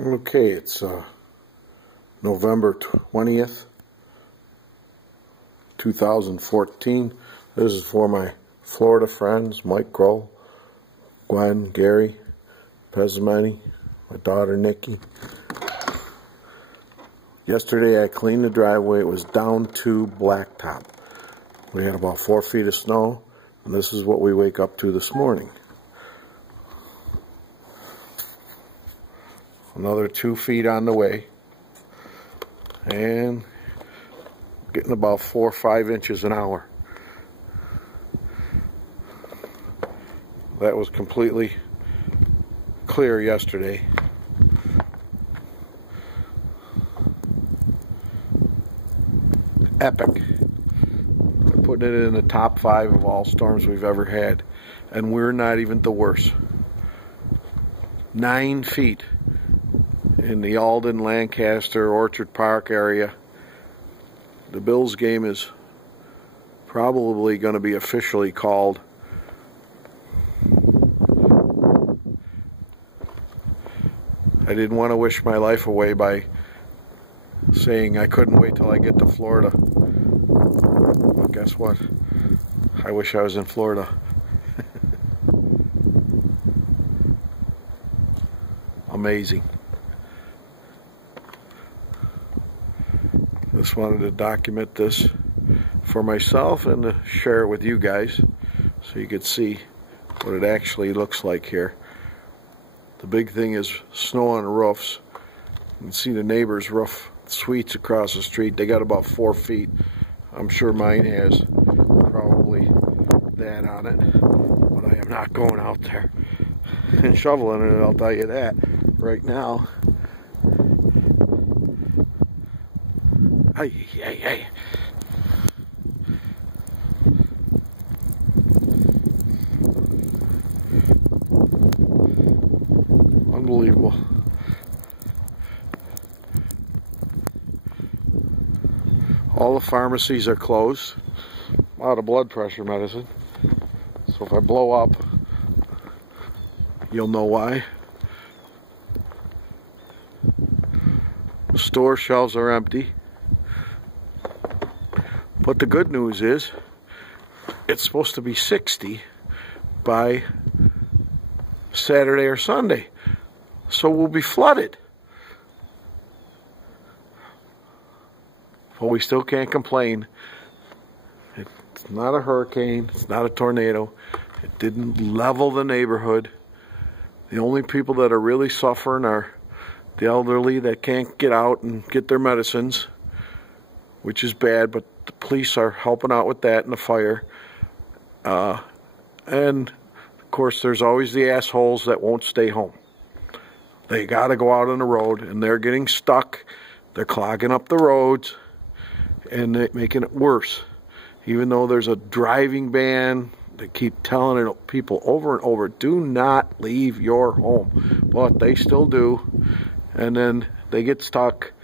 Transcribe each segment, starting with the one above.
Okay, it's November 20th, 2014. This is for my Florida friends, Mike Grohl, Gwen, Gary, Pezzamani, my daughter Nikki. Yesterday I cleaned the driveway. It was down to blacktop. We had about 4 feet of snow, and this is what we wake up to this morning. Another 2 feet on the way, and getting about 4 or 5 inches an hour. That was completely clear yesterday. Epic. They're putting it in the top 5 of all storms we've ever had, and we're not even the worst. 9 feet in the Alden, Lancaster, Orchard Park area. The Bills game is probably going to be officially called. I didn't want to wish my life away by saying I couldn't wait till I get to Florida. But guess what? I wish I was in Florida. Amazing. Just wanted to document this for myself and to share it with you guys so you could see what it actually looks like here. The big thing is snow on the roofs. You can see the neighbor's roof suites across the street. They got about 4 feet. I'm sure mine has probably that on it, but I am not going out there and shoveling it, I'll tell you that right now. Hey, hey, hey. Unbelievable. All the pharmacies are closed. I'm out of blood pressure medicine. So if I blow up, you'll know why. The store shelves are empty. But the good news is, it's supposed to be 60 by Saturday or Sunday. So we'll be flooded. But we still can't complain. It's not a hurricane. It's not a tornado. It didn't level the neighborhood. The only people that are really suffering are the elderly that can't get out and get their medicines, which is bad, but the police are helping out with that and the fire. And, of course, there's always the assholes that won't stay home. They got to go out on the road, and they're getting stuck. They're clogging up the roads, and they're making it worse. Even though there's a driving ban, they keep telling people over and over, do not leave your home. But they still do, and then they get stuck,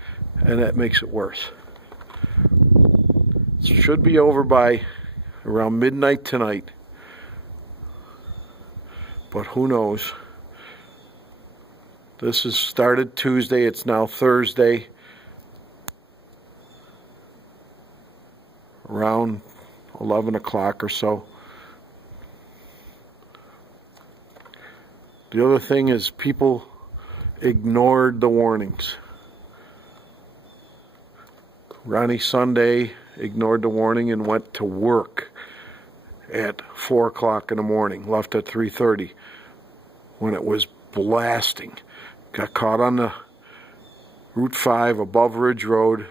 and that makes it worse. It should be over by around midnight tonight, but who knows. This has started Tuesday, it's now Thursday, around 11 o'clock or so. The other thing is people ignored the warnings. Ronnie Sunday ignored the warning and went to work at 4 o'clock in the morning, left at 3:30 when it was blasting. Got caught on the Route 5 above Ridge Road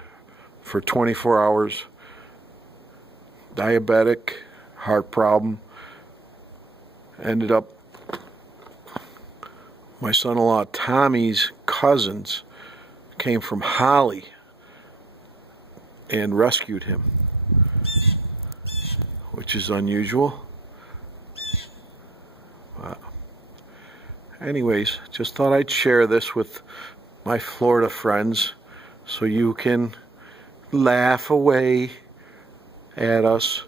for 24 hours. Diabetic, heart problem. Ended up, my son-in-law Tommy's cousins came from Holly and rescued him, which is unusual. Anyways, just thought I'd share this with my Florida friends so you can laugh away at us.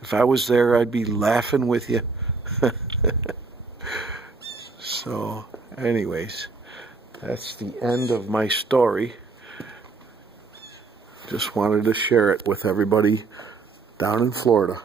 If I was there, I'd be laughing with you. So, anyways, that's the end of my story. Just wanted to share it with everybody down in Florida.